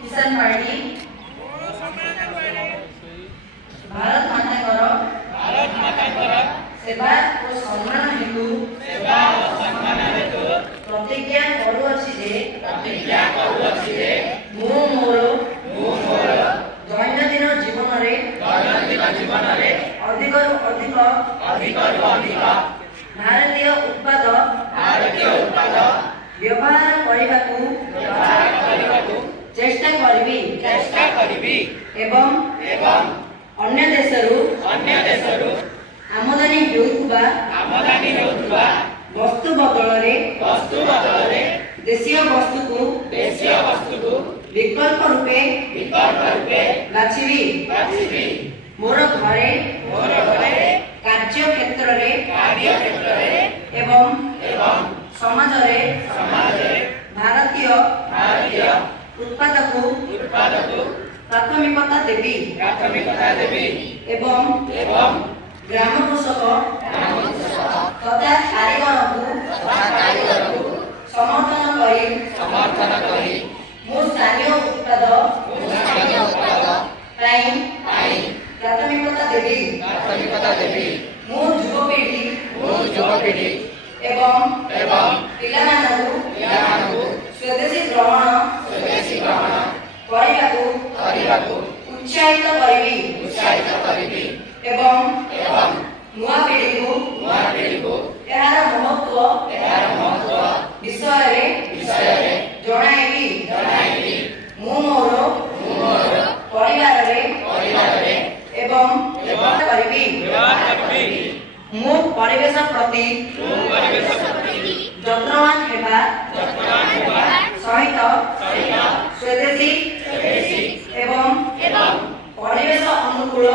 किसान पार्टी भारत माता सेवा और सम्मान हेतु प्रतिज्ञा करूअछि जे मु मोर दैनंदिन जीवन रे अधिक भारतीय उत्पाद व्यवहार करने चेष्टा करिबी एवं अन्य देशरू आमदानी होउथुबा वस्तु बदलरे देशीय वस्तु को विकल्प रूपे बाछिबी मोर घरे कार्य क्षेत्र एवं समाज भारतीय उत्पाद को प्राथमिकता देवी एवं ग्राम कृषक तथा कारीगर को समर्थन करी मो स्थानीय उत्पाद प्राथमिकता देवी मो युवपीढ़ी एवं पिलामानकु स्वदेशी ग्रहण करने उत्साहित करिबी एवं नुआ पीढ़ी को यार महत्व विषय जणाइबी मु मोर परिवार एवं करिबी मो परिवेश प्रति যত্নবান হেবা সহিত স্বদেশী এবং পরিবেশ অনুকূল